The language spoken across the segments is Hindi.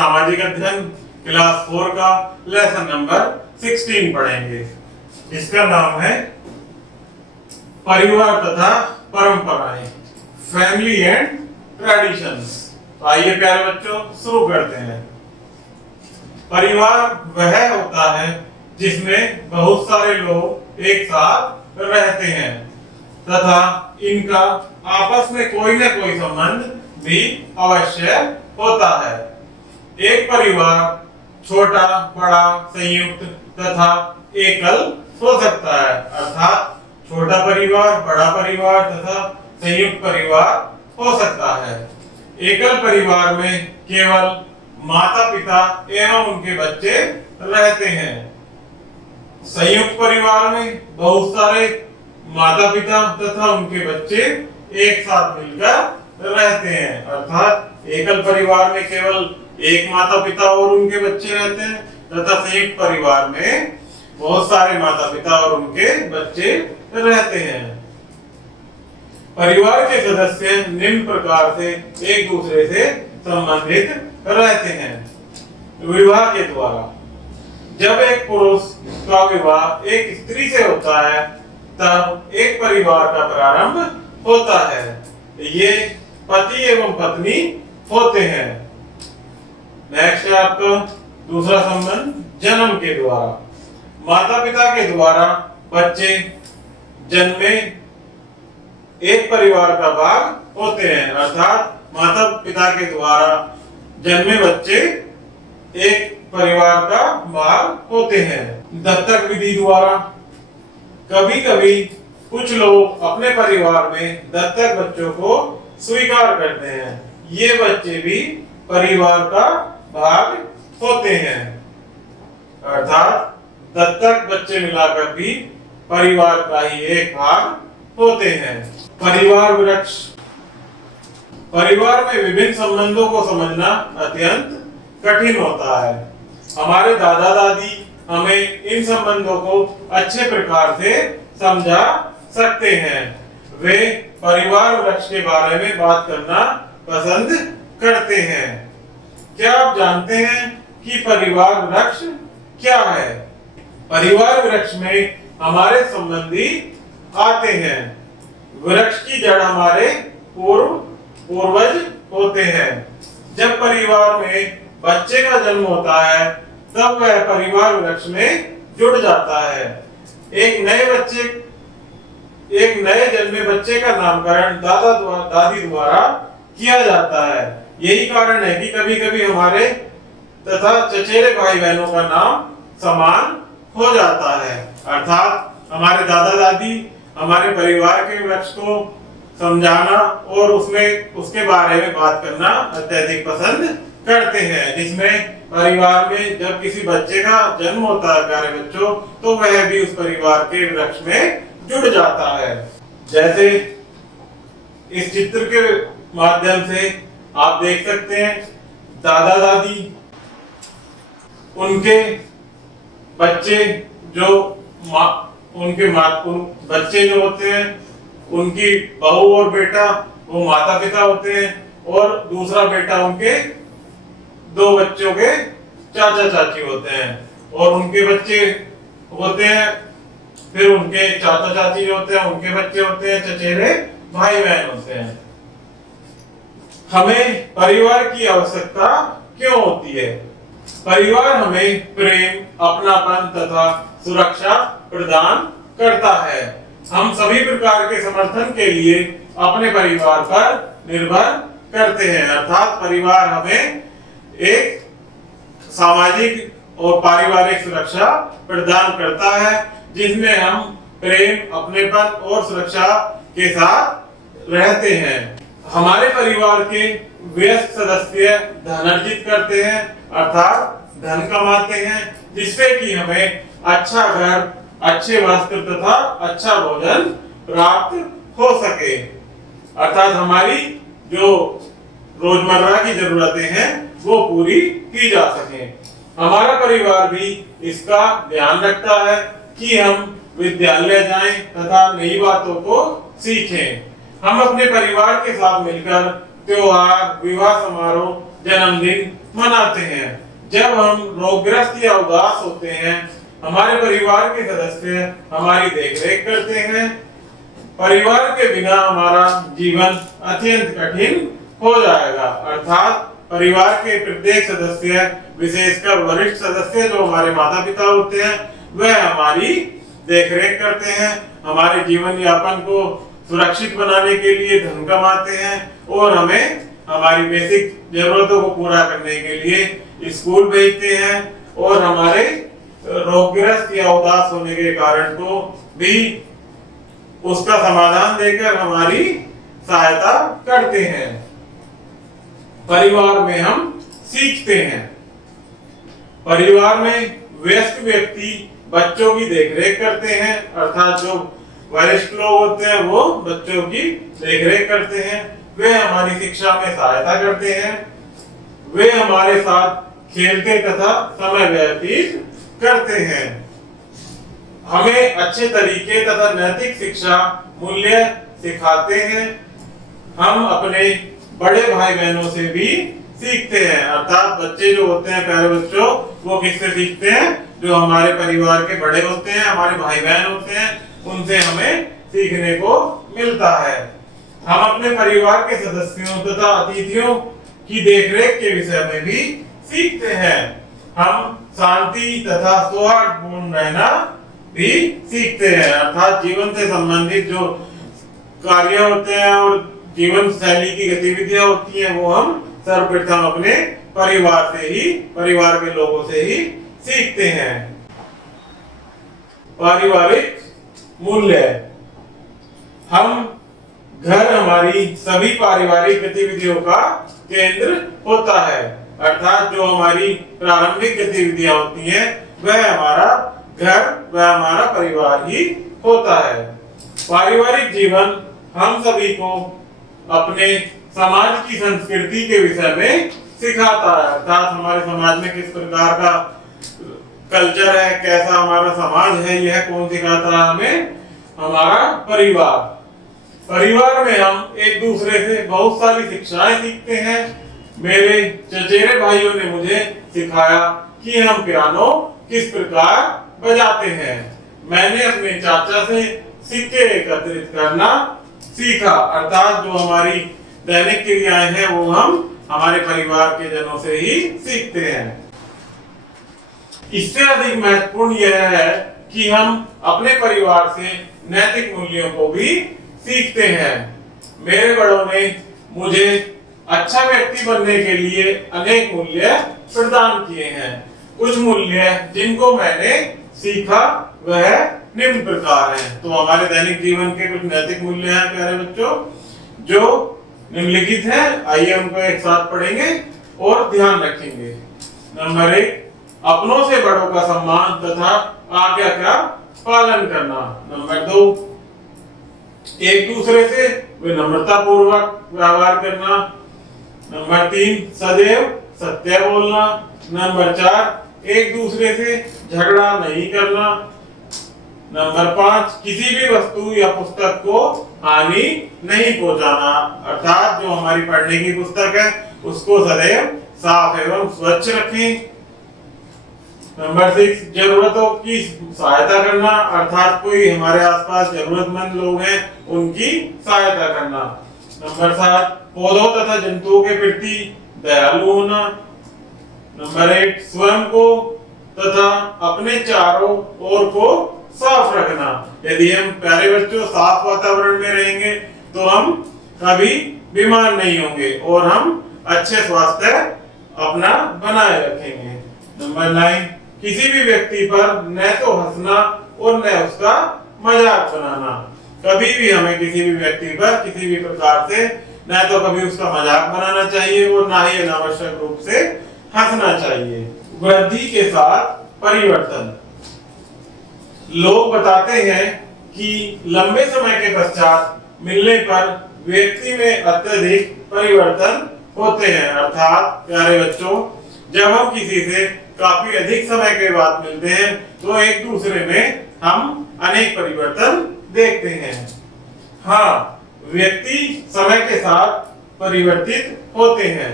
सामाजिक अध्ययन क्लास 4 का लेसन नंबर 16 पढ़ेंगे। इसका नाम है परिवार तथा परंपराएं, फैमिली एंड ट्रेडिशंस। तो आइए प्यारे बच्चों शुरू करते हैं। परिवार वह होता है जिसमें बहुत सारे लोग एक साथ रहते हैं तथा इनका आपस में कोई न कोई संबंध भी अवश्य होता है। एक परिवार छोटा, बड़ा, संयुक्त तथा एकल हो सकता है, अर्थात छोटा परिवार, बड़ा परिवार तथा संयुक्त परिवार हो सकता है। एकल परिवार में केवल माता पिता एवं उनके बच्चे रहते हैं। संयुक्त परिवार में बहुत सारे माता पिता तथा उनके बच्चे एक साथ मिलकर रहते हैं, अर्थात एकल परिवार में केवल एक माता पिता और उनके बच्चे रहते हैं तथा संयुक्त परिवार में बहुत सारे माता पिता और उनके बच्चे रहते हैं। परिवार के सदस्य निम्न प्रकार से एक दूसरे से संबंधित रहते हैं। विवाह के द्वारा जब एक पुरुष का विवाह एक स्त्री से होता है तब एक परिवार का प्रारंभ होता है। ये पति एवं पत्नी होते हैं। नेक्स्ट है आपका दूसरा संबंध जन्म के द्वारा। माता पिता के द्वारा बच्चे जन्मे एक परिवार का भाग होते हैं, अर्थात माता पिता के द्वारा जन्मे बच्चे एक परिवार का भाग होते हैं। दत्तक विधि द्वारा कभी कभी कुछ लोग अपने परिवार में दत्तक बच्चों को स्वीकार करते हैं। ये बच्चे भी परिवार का भाग होते हैं, अर्थात दत्तक बच्चे मिलाकर भी परिवार का ही एक भाग होते हैं। परिवार वृक्ष। परिवार में विभिन्न संबंधों को समझना अत्यंत कठिन होता है। हमारे दादा दादी हमें इन संबंधों को अच्छे प्रकार से समझा सकते हैं। वे परिवार वृक्ष के बारे में बात करना पसंद करते हैं। क्या आप जानते हैं कि परिवार वृक्ष क्या है? परिवार वृक्ष में हमारे संबंधी आते हैं। वृक्ष की जड़ हमारे पूर्वज होते हैं। जब परिवार में बच्चे का जन्म होता है तब वह परिवार वृक्ष में जुड़ जाता है। एक नए जन्मे बच्चे का नामकरण दादा दादी द्वारा किया जाता है। यही कारण है कि कभी कभी हमारे तथा चचेरे भाई बहनों का नाम समान हो जाता है, अर्थात हमारे दादा दादी हमारे परिवार के वृक्ष को समझाना और उसमें उसके बारे में बात करना अत्यधिक पसंद करते हैं। जिसमें परिवार में जब किसी बच्चे का जन्म होता है प्यारे बच्चों, तो वह भी उस परिवार के वृक्ष में जुड़ जाता है। जैसे इस चित्र के माध्यम से आप देख सकते हैं, दादा दादी उनके बच्चे जो बच्चे जो होते हैं, उनकी बहू और बेटा वो माता पिता होते हैं, और दूसरा बेटा उनके दो बच्चों के चाचा चाची होते हैं, और उनके बच्चे होते हैं, फिर उनके चाचा चाची जो होते हैं उनके बच्चे होते हैं, चचेरे भाई बहन होते हैं। हमें परिवार की आवश्यकता क्यों होती है? परिवार हमें प्रेम, अपनापन तथा सुरक्षा प्रदान करता है। हम सभी प्रकार के समर्थन के लिए अपने परिवार पर निर्भर करते हैं, अर्थात परिवार हमें एक सामाजिक और पारिवारिक सुरक्षा प्रदान करता है, जिसमें हम प्रेम, अपनेपन और सुरक्षा के साथ रहते हैं। हमारे परिवार के वयस्क सदस्य धन अर्जित करते हैं, अर्थात धन कमाते हैं, जिससे कि हमें अच्छा घर, अच्छे वस्त्र तथा अच्छा भोजन प्राप्त हो सके, अर्थात हमारी जो रोजमर्रा की जरूरतें हैं वो पूरी की जा सके। हमारा परिवार भी इसका ध्यान रखता है कि हम विद्यालय जाएं तथा नई बातों को सीखें। हम अपने परिवार के साथ मिलकर त्योहार, विवाह समारोह, जन्मदिन मनाते हैं। जब हम रोगग्रस्त या उदास होते हैं, हमारे परिवार के सदस्य हमारी देखरेख करते हैं। परिवार के बिना हमारा जीवन अत्यंत कठिन हो जाएगा। अर्थात परिवार के प्रत्येक सदस्य, विशेषकर वरिष्ठ सदस्य जो हमारे माता पिता होते हैं, वह हमारी देखरेख करते हैं, हमारे जीवन यापन को सुरक्षित बनाने के लिए धन कमाते हैं और हमें हमारी बेसिक जरूरतों को पूरा करने के लिए स्कूल भेजते हैं और हमारे रोगग्रस्त या उदास होने के कारण को भी उसका समाधान देकर हमारी सहायता करते हैं। परिवार में हम सीखते हैं। परिवार में वयस्क व्यक्ति बच्चों की देखरेख करते हैं, अर्थात जो वरिष्ठ लोग होते हैं वो बच्चों की देखरेख करते हैं। वे हमारी शिक्षा में सहायता करते हैं। वे हमारे साथ खेलते तथा समय व्यतीत करते हैं। हमें अच्छे तरीके तथा नैतिक शिक्षा मूल्य सिखाते हैं। हम अपने बड़े भाई बहनों से भी सीखते हैं, अर्थात बच्चे जो होते हैं, प्यारे बच्चों, वो किससे सीखते हैं? जो हमारे परिवार के बड़े होते हैं, हमारे भाई बहन होते हैं, उनसे हमें सीखने को मिलता है। हम अपने परिवार के सदस्यों तथा अतिथियों की देखरेख के विषय में भी सीखते हैं। हम शांति तथा सौहार्दपूर्ण रहना भी सीखते हैं, अर्थात जीवन से संबंधित जो कार्य होते हैं और जीवन शैली की गतिविधियां होती हैं, वो हम सर्वप्रथम अपने परिवार से ही, परिवार के लोगों से ही सीखते हैं। पारिवारिक मूल्य। हम घर हमारी सभी पारिवारिक गतिविधियों का केंद्र होता है, अर्थात जो हमारी प्रारंभिक गतिविधियां होती हैं वह हमारा घर, वह हमारा परिवार ही होता है। पारिवारिक जीवन हम सभी को अपने समाज की संस्कृति के विषय में सिखाता है, अर्थात हमारे समाज में किस प्रकार का कल्चर है, कैसा हमारा समाज है, यह कौन सिखाता है हमें? हमारा परिवार। परिवार में हम एक दूसरे से बहुत सारी शिक्षाएं सीखते हैं। मेरे चचेरे भाइयों ने मुझे सिखाया कि हम पियानो किस प्रकार बजाते हैं। मैंने अपने चाचा से सिक्के एकत्रित करना सीखा, अर्थात जो हमारी दैनिक क्रियाएं हैं वो हम हमारे परिवार के जनों से ही सीखते हैं। इससे अधिक महत्वपूर्ण यह है कि हम अपने परिवार से नैतिक मूल्यों को भी सीखते हैं। मेरे बड़ों ने मुझे अच्छा व्यक्ति बनने के लिए अनेक मूल्य प्रदान किए हैं। कुछ मूल्य जिनको मैंने सीखा वह निम्न प्रकार हैं। तो हमारे दैनिक जीवन के कुछ नैतिक मूल्य हैं प्यारे बच्चों, जो निम्नलिखित हैं। आइए उनको एक साथ पढ़ेंगे और ध्यान रखेंगे। नंबर 1, अपनों से बड़ों का सम्मान तथा आज्ञा का पालन करना। नंबर 2, एक दूसरे से विनम्रता पूर्वक व्यवहार करना। नंबर 3, सदैव सत्य बोलना। नंबर 4, एक दूसरे से झगड़ा नहीं करना। नंबर 5, किसी भी वस्तु या पुस्तक को हानि नहीं पहुंचाना, अर्थात जो हमारी पढ़ने की पुस्तक है उसको सदैव साफ एवं स्वच्छ रखें। नंबर 6, जरूरतों की सहायता करना, अर्थात कोई हमारे आसपास जरूरतमंद लोग हैं उनकी सहायता करना। नंबर 7, पौधों तथा जंतुओं के प्रति दयालु होना। नंबर 8, स्वयं को तथा अपने चारों ओर को साफ रखना। यदि हम प्यारे बच्चों साफ वातावरण में रहेंगे तो हम कभी बीमार नहीं होंगे और हम अच्छे स्वास्थ्य अपना बनाए रखेंगे। नंबर 9, किसी भी व्यक्ति पर न तो हंसना और न उसका मजाक बनाना। कभी भी हमें किसी भी व्यक्ति पर किसी भी प्रकार से न तो कभी उसका मजाक बनाना चाहिए और ना ही अनावश्यक रूप से हंसना चाहिए। वृद्धि के साथ परिवर्तन। लोग बताते हैं कि लंबे समय के पश्चात मिलने पर व्यक्ति में अत्यधिक परिवर्तन होते हैं, अर्थात प्यारे बच्चों, जब हम किसी से काफी अधिक समय के बाद मिलते हैं तो एक दूसरे में हम अनेक परिवर्तन देखते हैं। हाँ, व्यक्ति समय के साथ परिवर्तित होते हैं।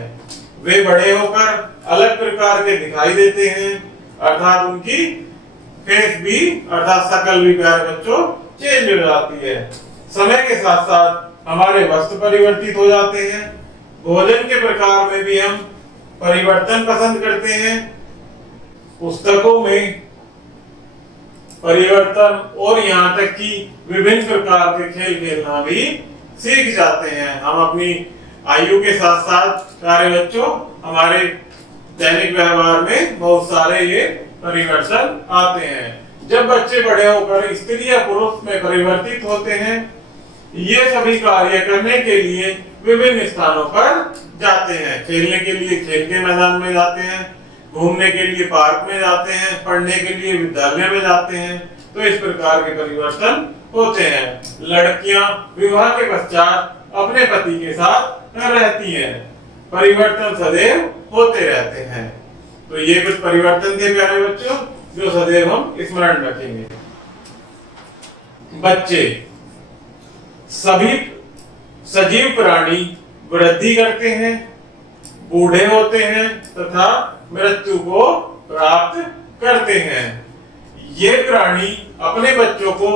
वे बड़े होकर अलग प्रकार के दिखाई देते हैं, अर्थात उनकी फेस भी अर्थात शक्ल भी प्यारे बच्चों चेंज हो जाती है। समय के साथ साथ हमारे वस्त्र परिवर्तित हो जाते हैं। भोजन के प्रकार में भी हम परिवर्तन पसंद करते हैं। पुस्तकों में परिवर्तन और यहाँ तक कि विभिन्न प्रकार के खेल खेलना भी सीख जाते हैं। हम अपनी आयु के साथ साथ प्यारे बच्चों हमारे दैनिक व्यवहार में बहुत सारे ये परिवर्तन आते हैं। जब बच्चे बड़े होकर स्त्री या पुरुष में परिवर्तित होते हैं, ये सभी कार्य करने के लिए विभिन्न स्थानों पर जाते हैं। खेलने के लिए खेल के मैदान में जाते हैं, घूमने के लिए पार्क में जाते हैं, पढ़ने के लिए विद्यालय में जाते हैं। तो इस प्रकार के परिवर्तन होते हैं। लड़कियां विवाह के पश्चात अपने पति के साथ रहती हैं। परिवर्तन सदैव होते रहते हैं। तो ये कुछ परिवर्तन थे प्यारे बच्चों जो सदैव हम स्मरण रखेंगे। बच्चे सभी सजीव प्राणी वृद्धि करते हैं, बूढ़े होते हैं तथा मृत्यु को प्राप्त करते हैं। ये प्राणी अपने बच्चों को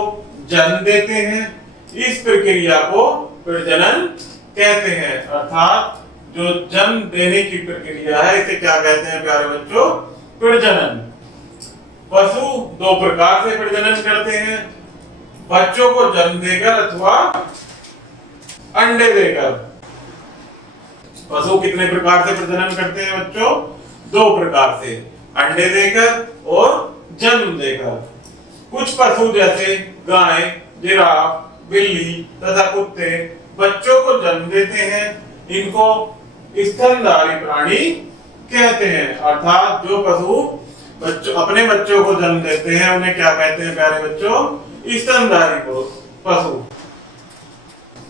जन्म देते हैं। इस प्रक्रिया को प्रजनन कहते हैं, अर्थात जो जन्म देने की प्रक्रिया है इसे क्या कहते हैं प्यारे बच्चों? प्रजनन। पशु दो प्रकार से प्रजनन करते हैं, बच्चों को जन्म देकर अथवा अंडे देकर। पशु कितने प्रकार से प्रजनन करते हैं बच्चों? दो प्रकार से, अंडे देकर और जन्म देकर। कुछ पशु जैसे गाय, जिराफ, बिल्ली तथा कुत्ते बच्चों को जन्म देते हैं। इनको स्तनधारी प्राणी कहते हैं, अर्थात जो पशु अपने बच्चों को जन्म देते हैं उन्हें क्या कहते हैं प्यारे बच्चों? स्तनधारी पशु।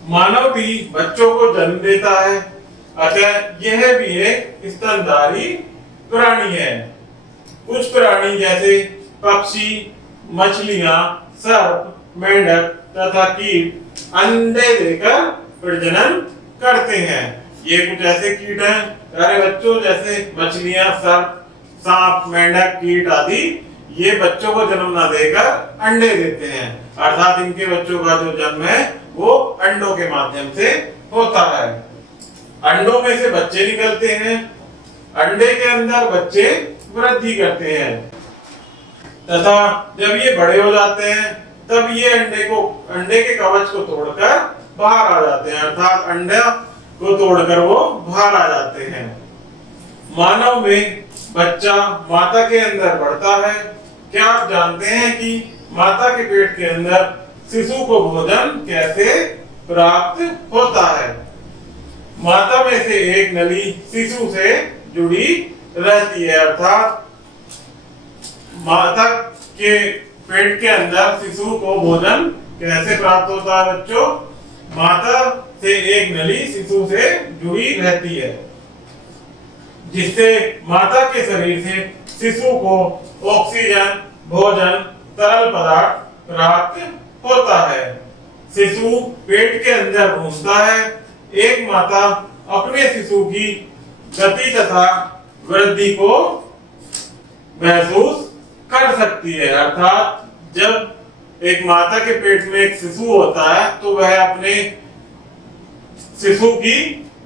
मानव भी बच्चों को जन्म देता है, अतः यह भी एक स्तनधारी प्राणी है। कुछ प्राणी जैसे पक्षी, मछलियां, सर्प, मेंढक तथा कीट अंडे देकर प्रजनन करते हैं। ये कुछ ऐसे कीट हैं प्यारे बच्चों जैसे मछलियां, सर्प, सांप, मेंढक, कीट आदि, ये बच्चों को जन्म न देकर अंडे देते हैं, अर्थात इनके बच्चों का जो जन्म है वो अंडों के माध्यम से होता है। अंडों में से बच्चे निकलते हैं, अंडे के अंदर बच्चे वृद्धि करते हैं तथा जब ये बड़े हो जाते हैं तब ये अंडे के कवच को तोड़कर बाहर आ जाते हैं, अर्थात अंडा को तोड़कर वो बाहर आ जाते हैं। मानव में बच्चा माता के अंदर बढ़ता है। क्या आप जानते हैं कि माता के पेट के अंदर शिशु को भोजन कैसे प्राप्त होता है? माता में से एक नली शिशु से जुड़ी रहती है, अर्थात माता के पेट के अंदर शिशु को भोजन कैसे प्राप्त होता है बच्चों? माता से एक नली शिशु से जुड़ी रहती है, जिससे माता के शरीर से शिशु को ऑक्सीजन, भोजन, तरल पदार्थ प्राप्त होता है। शिशु पेट के अंदर घूमता है। एक माता अपने शिशु की गति तथा वृद्धि को महसूस कर सकती है, अर्थात जब एक माता के पेट में एक शिशु होता है तो वह अपने शिशु की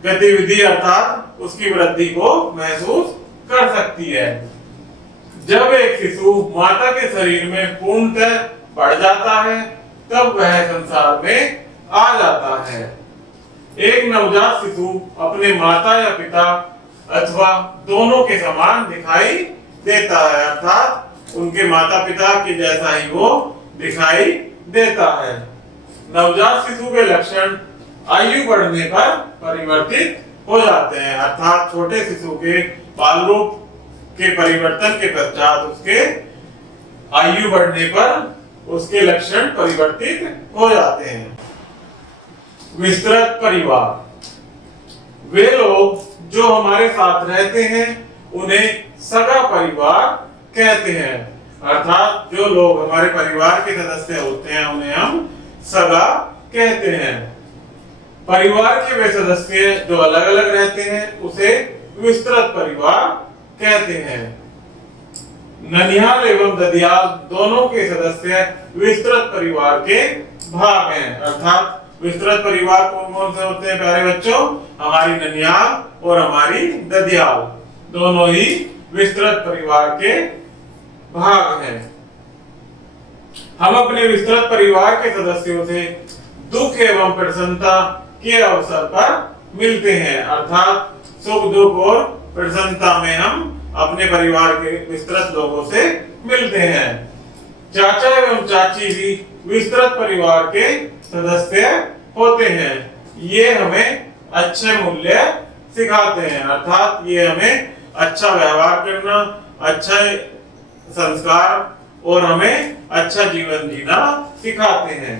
गतिविधि अर्थात उसकी वृद्धि को महसूस कर सकती है। जब एक शिशु माता के शरीर में पूर्णतः बढ़ जाता है तब वह संसार में आ जाता है। एक नवजात शिशु अपने माता या पिता अथवा दोनों के समान दिखाई देता है, अर्थात उनके माता पिता के जैसा ही वो दिखाई देता है। नवजात शिशु के लक्षण आयु बढ़ने पर परिवर्तित हो जाते हैं, अर्थात छोटे शिशु के बाल रूप के परिवर्तन के पश्चात उसके आयु बढ़ने पर उसके लक्षण परिवर्तित हो जाते हैं। विस्तृत परिवार, वे लोग जो हमारे साथ रहते हैं उन्हें सगा परिवार कहते हैं, अर्थात जो लोग हमारे परिवार के सदस्य होते हैं उन्हें हम सगा कहते हैं। परिवार के वे सदस्य जो अलग अलग रहते हैं उसे विस्तृत परिवार कहते हैं। ननिहाल एवं ददियाल दोनों के सदस्य विस्तृत परिवार के भाग हैं। अर्थात विस्तृत परिवार कौन कौन से होते हैं प्यारे बच्चों? हमारी ननिहाल और हमारी ददियाल दोनों ही विस्तृत परिवार के भाग हैं। हम अपने विस्तृत परिवार के सदस्यों से दुख एवं प्रसन्नता के अवसर पर मिलते हैं। अर्थात सुख दुख और प्रसन्नता में हम अपने परिवार के विस्तृत लोगों से मिलते हैं। चाचा एवं चाची भी विस्तृत परिवार के सदस्य होते हैं। ये हमें अच्छे मूल्य सिखाते हैं। अर्थात ये हमें अच्छा व्यवहार करना, अच्छा संस्कार और हमें अच्छा जीवन जीना सिखाते हैं।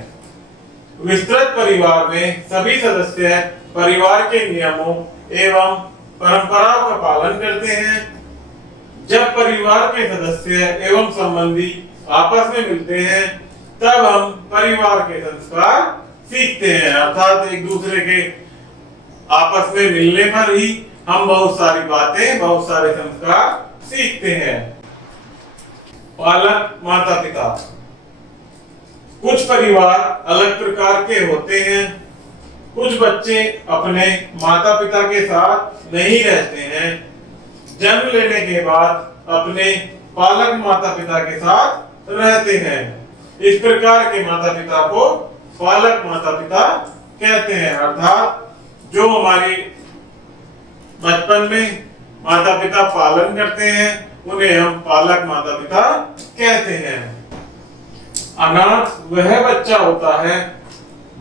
विस्तृत परिवार में सभी सदस्य परिवार के नियमों एवं परंपराओं का पालन करते हैं। जब परिवार के सदस्य एवं संबंधी आपस में मिलते हैं तब हम परिवार के संस्कार सीखते हैं। अर्थात एक दूसरे के आपस में मिलने पर ही हम बहुत सारी बातें, बहुत सारे संस्कार सीखते हैं। पालक माता पिता। कुछ परिवार अलग प्रकार के होते हैं। कुछ बच्चे अपने माता पिता के साथ नहीं रहते हैं। जन्म लेने के बाद अपने पालक माता पिता के साथ रहते हैं। इस प्रकार के माता पिता को पालक माता पिता कहते हैं। अर्थात जो हमारी बचपन में माता पिता पालन करते हैं उन्हें हम पालक माता पिता कहते हैं। अनाथ वह बच्चा होता है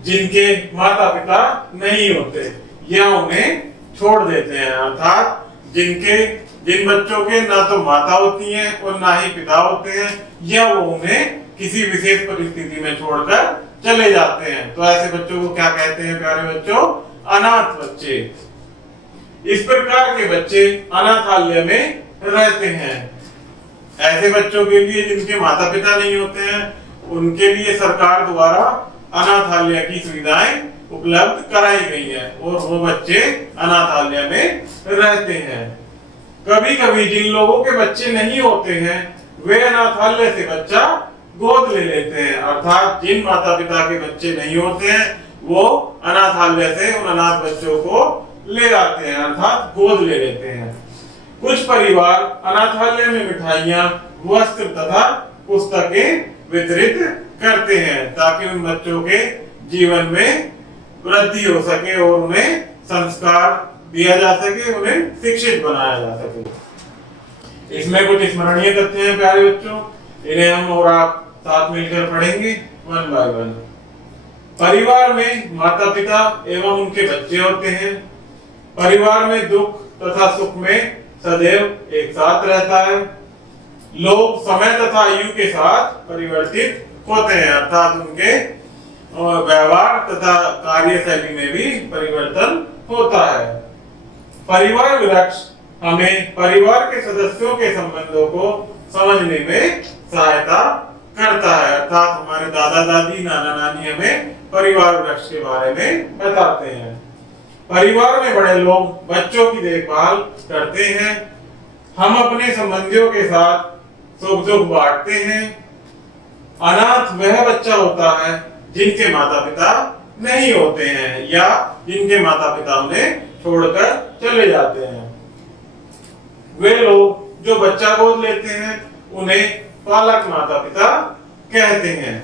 जिनके माता पिता नहीं होते या उन्हें छोड़ देते हैं। अर्थात जिन बच्चों के ना तो माता होती हैं और ना ही पिता होते हैं या वो उन्हें किसी विशेष परिस्थिति में छोड़कर चले जाते हैं, तो ऐसे बच्चों को क्या कहते हैं प्यारे बच्चों? अनाथ बच्चे। इस प्रकार के बच्चे अनाथालय में रहते हैं। ऐसे बच्चों के लिए जिनके माता पिता नहीं होते हैं उनके लिए सरकार द्वारा अनाथालय की सुविधाएं उपलब्ध कराई गई है और वो बच्चे अनाथालय में रहते हैं। कभी कभी जिन लोगों के बच्चे नहीं होते हैं वे अनाथालय से बच्चा गोद ले लेते हैं। अर्थात जिन माता पिता के बच्चे नहीं होते हैं वो अनाथालय से उन अनाथ बच्चों को ले आते हैं, अर्थात गोद ले लेते हैं। कुछ परिवार अनाथालय में मिठाइयां, वस्त्र तथा पुस्तकें वितरित करते हैं ताकि उन बच्चों के जीवन में वृद्धि हो सके और उन्हें संस्कार दिया जा सके, उन्हें शिक्षित बनाया जा सके। इसमें कुछ स्मरणीय तथ्य हैं प्यारे बच्चों, इन्हें हम और आप साथ मिलकर पढ़ेंगे वन बाय वन। परिवार में माता पिता एवं उनके बच्चे होते हैं। परिवार में दुख तथा सुख में सदैव एक साथ रहता है। लोग समय तथा आयु के साथ परिवर्तित होते हैं, अर्थात उनके व्यवहार तथा कार्यशैली में भी परिवर्तन होता है। परिवार वृक्ष हमें परिवार के सदस्यों के संबंधों को समझने में सहायता करता है। अर्थात हमारे दादा दादी, नाना नानी हमें परिवार वृक्ष के बारे में बताते हैं। परिवार में बड़े लोग बच्चों की देखभाल करते हैं। हम अपने संबंधियों के साथ सुख दुख बांटते हैं। अनाथ वह बच्चा होता है जिनके माता पिता नहीं होते हैं या जिनके माता पिता उन्हें छोड़कर चले जाते हैं। वे लोग जो बच्चा गोद लेते हैं उन्हें पालक माता पिता कहते हैं।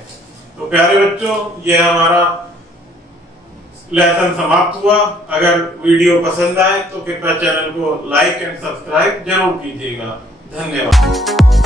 तो प्यारे बच्चों, यह हमारा लेसन समाप्त हुआ। अगर वीडियो पसंद आए तो कृपया चैनल को लाइक एंड सब्सक्राइब जरूर कीजिएगा। धन्यवाद।